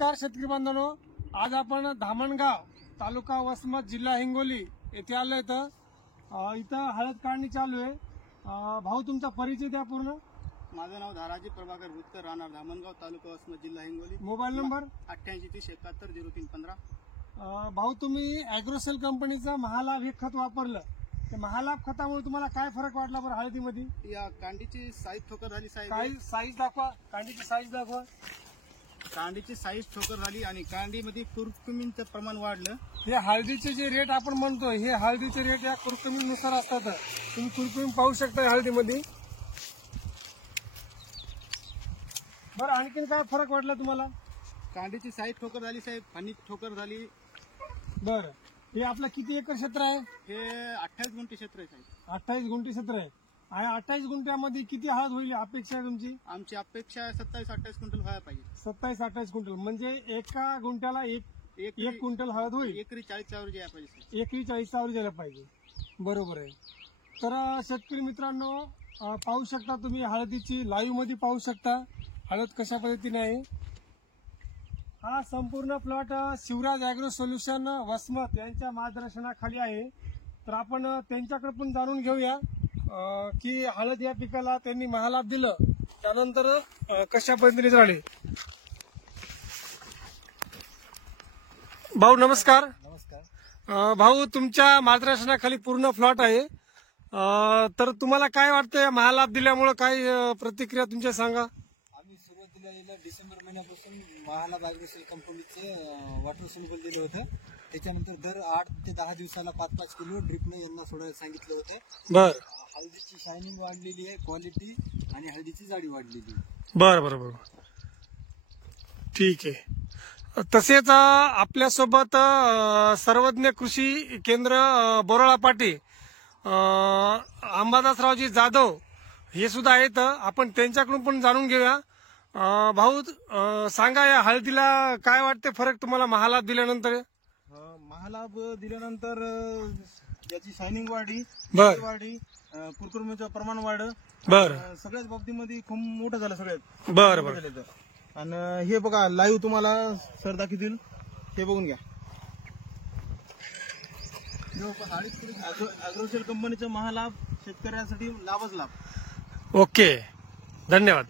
नमस्कार शेतकरी बांधवांनो, आज आपण धामणगाव तालुका वसमत जिल्हा हिंगोली येथे आलोय. तर इथं हळद काढणी चालू आहे. भाऊ तुमचा परिचय द्या पूर्ण. माझं नाव धाराजी प्रभाकर भुतकर, राहणार धामणगाव तालुका वसमत जिल्हा हिंगोली. Mobile number 8830710315. भाऊ तुम्ही अॅग्रोसेल कंपनीचा महालाभ हे खत वापरलं, ते महालाभ खतामुळे तुम्हाला काय फरक वाटला बरं हळदीमध्ये? या कांडीची साईज ठोकर झाली. काय साईज दाखवा, कांडीची साईज दाखवा. कांडीची साईज ठोकर झाली आणि कांडीमध्ये कुरकुमींचं प्रमाण वाढलं. हे हळदीचे जे रेट आपण म्हणतो, हे हळदीचे रेट या कुरकुमीनुसार असतात. तुम्ही कुरकुमी पाहू शकता हळदीमध्ये. बरं, आणखीन काय फरक वाटला तुम्हाला? कांडीची साईज ठोकर झाली साहेब, फणी ठोकर झाली. बरं, हे आपलं किती एकर क्षेत्र आहे? हे 28 गुंठे क्षेत्र आहे साहेब. 28 गुंठे क्षेत्र आहे. आणि 28 गुंठ्यामध्ये किती हळद होईल अपेक्षा आहे तुमची? आमची अपेक्षा 27-28 क्विंटल व्हायला पाहिजे. 27-28 क्विंटल म्हणजे एका गुंठ्याला एक क्विंटल हळद होईल. एकरी 40 वर यायला पाहिजे साहेब. एकरी 40 यायला पाहिजे. बरोबर आहे. तर शेतकरी मित्रांनो, पाहू शकता तुम्ही हळदीची लाईव्ह मध्ये पाहू शकता हळद कशा पद्धतीने आहे. हा संपूर्ण plot Shivraj agro solution Vasmat यांच्या मार्गदर्शनाखाली आहे. तर आपण त्यांच्याकडे पण जाणून घेऊया की हळद या पिकाला त्यांनी महालाभ दिलं त्यानंतर कशा पद्धतीने झाले. भाऊ नमस्कार. नमस्कार. भाऊ तुमच्या मार्गदर्शनाखाली पूर्ण प्लॉट आहे. तर तुम्हाला काय वाटतं महालाभ दिल्यामुळे काय प्रतिक्रिया तुमच्या सांगा. आम्ही सुरुवातीला डिसेंबर महिन्यापासून महालाभ अॅग्रोसेल कंपनीचं वॉटर सोल्युबल दिलं होतं. त्याच्यानंतर दर 8 ते 10 दिवसाला 5-5 किलो ड्रिपने यांना सोडायला सांगितलं होतं. बर, हळदीची शायनिंग वाढलेली आहे, क्वालिटी आणि हळदीची जाडी वाढलेली आहे. बर बर बर, ठीक आहे. तसेच आपल्यासोबत सर्वज्ञ कृषी केंद्र बोराळा पाटी अंबादासरावजी जाधव हे सुद्धा आहेत. आपण त्यांच्याकडून पण जाणून घेऊया. भाऊ सांगा, या हळदीला काय वाटते फरक तुम्हाला महालाभ दिल्यानंतर? महालाभ दिल्यानंतर याची शायनिंग वाढली, बर वाढली, कुरकुरमीचं प्रमाण वाढलं. बर, सगळ्याच बाबतीमध्ये खूप मोठं झालं सगळ्यात. बर बर. आणि हे बघा लाईव्ह तुम्हाला सर दाखवतील, हे बघून घ्या. अॅग्रोसेल कंपनीचा महालाभ शेतकऱ्यांसाठी लाभच लाभ. ओके, धन्यवाद.